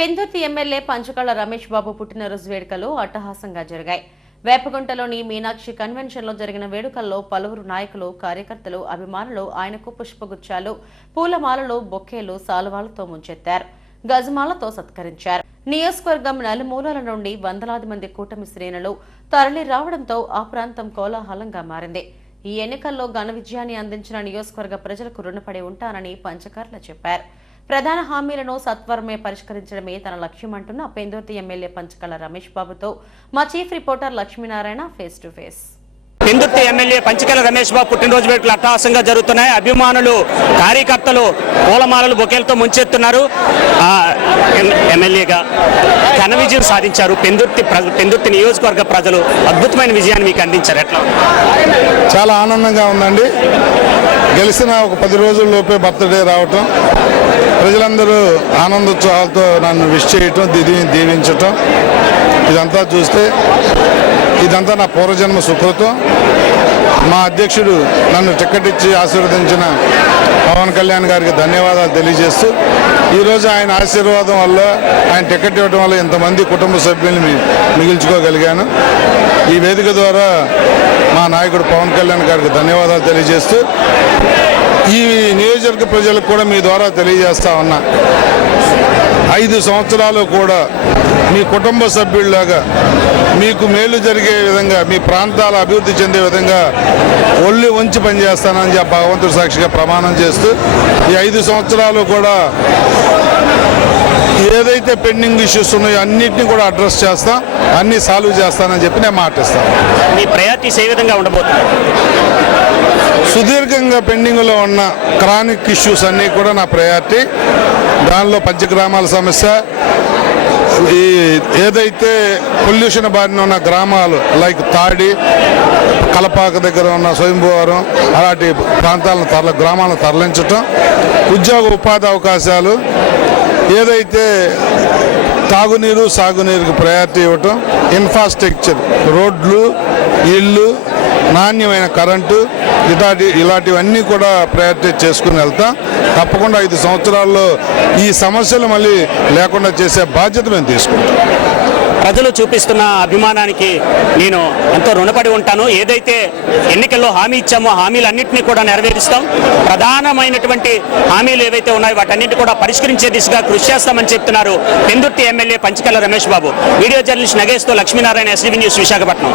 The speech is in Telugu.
పెందుర్తి ఎమ్మెల్యే పంచకళ్ళ రమేష్ బాబు పుట్టినరోజు వేడుకలు అట్టహాసంగా జరిగాయి. వేపగుంటలోని మీనాక్షి కన్వెన్షన్లో జరిగిన వేడుకల్లో పలువురు నాయకులు కార్యకర్తలు అభిమానులు ఆయనకు పుష్పగుచ్చాలు పూలమాలలు బొక్కేలు సాలువాలతో ముంచెత్తారు. గజమాలతో సత్కరించారు. నియోజకవర్గం నలుమూలల నుండి వందలాది మంది కూటమి శ్రేణులు తరలి రావడంతో ఆ ప్రాంతం కోలాహలంగా మారింది. ఈ ఎన్నికల్లో ఘన విజయాన్ని అందించిన నియోజకవర్గ ప్రజలకు రుణపడి ఉంటానని పంచకర్ల చెప్పారు. ప్రధాన హామీలను సత్వరమే పరిష్కరించడమే తన లక్ష్యమంటున్న పెందుర్తి ఎమ్మెల్యే పంచకళ రమేష్ బాబుతో మా chief reporter Lakshminarayana face to face. Pendurthi MLA Panchakarla Ramesh Babu పుట్టినరోజు వేడుకలు అట్టహాసంగా జరుగుతున్నాయి. అభిమానులు కార్యకర్తలు పూలమాలలు బొకేలతో ముంచెత్తున్నారు. ఎమ్మెల్యేగా ఘన విజయం సాధించారు పెందుర్తి పెందుర్తి నియోజకవర్గ ప్రజలు. అద్భుతమైన విజయాన్ని మీకు అందించారు. ఎట్లా చాలా ఆనందంగా ఉందండి. గెలిచిన ఒక పది రోజుల్లోపే బర్త్డే రావటం. ప్రజలందరూ ఆనందోత్సవాలతో నన్ను విష్ చేయటం దిది దీవించటం. ఇదంతా చూస్తే ఇదంతా నా పూర్వజన్మ సుకృతం. మా అధ్యక్షుడు నన్ను టికెట్ ఇచ్చి ఆశీర్వదించిన పవన్ కళ్యాణ్ గారికి ధన్యవాదాలు తెలియజేస్తూ ఈరోజు ఆయన ఆశీర్వాదం వల్ల ఆయన టికెట్ ఇవ్వడం వల్ల ఇంతమంది కుటుంబ సభ్యుల్ని మిగిల్చుకోగలిగాను. ఈ వేదిక ద్వారా మా నాయకుడు పవన్ కళ్యాణ్ గారికి ధన్యవాదాలు తెలియజేస్తూ ఈ నియోజకవర్గ ప్రజలకు కూడా మీ ద్వారా తెలియజేస్తా ఉన్నా. ఐదు సంవత్సరాలు కూడా మీ కుటుంబ సభ్యుల్లాగా మీకు మేలు జరిగే విధంగా మీ ప్రాంతాల అభివృద్ధి చెందే విధంగా ఒళ్ళు వంచి పనిచేస్తానని చెప్పి భగవంతుడు సాక్షిగా ప్రమాణం చేస్తూ ఈ ఐదు సంవత్సరాలు కూడా ఏదైతే పెండింగ్ ఇష్యూస్ ఉన్నాయో అన్నింటినీ కూడా అడ్రస్ చేస్తాం అన్నీ సాల్వ్ చేస్తానని చెప్పి నేను మాటిస్తాను మీ ప్రయారిటీస్ ఏ విధంగా ఉండబోతుంది సుదీర్ఘంగా పెండింగ్లో ఉన్న క్రానిక్ ఇష్యూస్ అన్నీ కూడా నా ప్రయారిటీ. దానిలో పంచగ్రామాల సమస్య ఈ ఏదైతే పొల్యూషన్ బారిన ఉన్న గ్రామాలు లైక్ తాడి కలపాక దగ్గర ఉన్న స్వయంభూవరం అలాంటి ప్రాంతాలను తరలి గ్రామాలను తరలించటం ఉద్యోగ ఉపాధి అవకాశాలు ఏదైతే తాగునీరు సాగునీరుకు ప్రయారిటీ ఇవ్వటం ఇన్ఫ్రాస్ట్రక్చర్ రోడ్లు ఇళ్ళు నాణ్యమైన కరెంటు ఇలాంటి ఇలాంటివన్నీ కూడా ప్రయారిటీ చేసుకుని వెళ్తాం. తప్పకుండా ఐదు సంవత్సరాల్లో ఈ సమస్యలు మళ్ళీ లేకుండా చేసే బాధ్యత మేము తీసుకుంటాం. ప్రజలు చూపిస్తున్న అభిమానానికి నేను ఎంతో రుణపడి ఉంటాను. ఏదైతే ఎన్నికల్లో హామీ ఇచ్చామో హామీలన్నింటినీ కూడా నెరవేరుస్తాం. ప్రధానమైనటువంటి హామీలు ఏవైతే ఉన్నాయో వాటన్నింటి కూడా పరిష్కరించే దిశగా కృషి చేస్తామని చెప్తున్నారు. Pendurthi MLA Panchakarla Ramesh Babu. Video journalist నగేష్తో Lakshminarayana SDV news Visakhapatnam.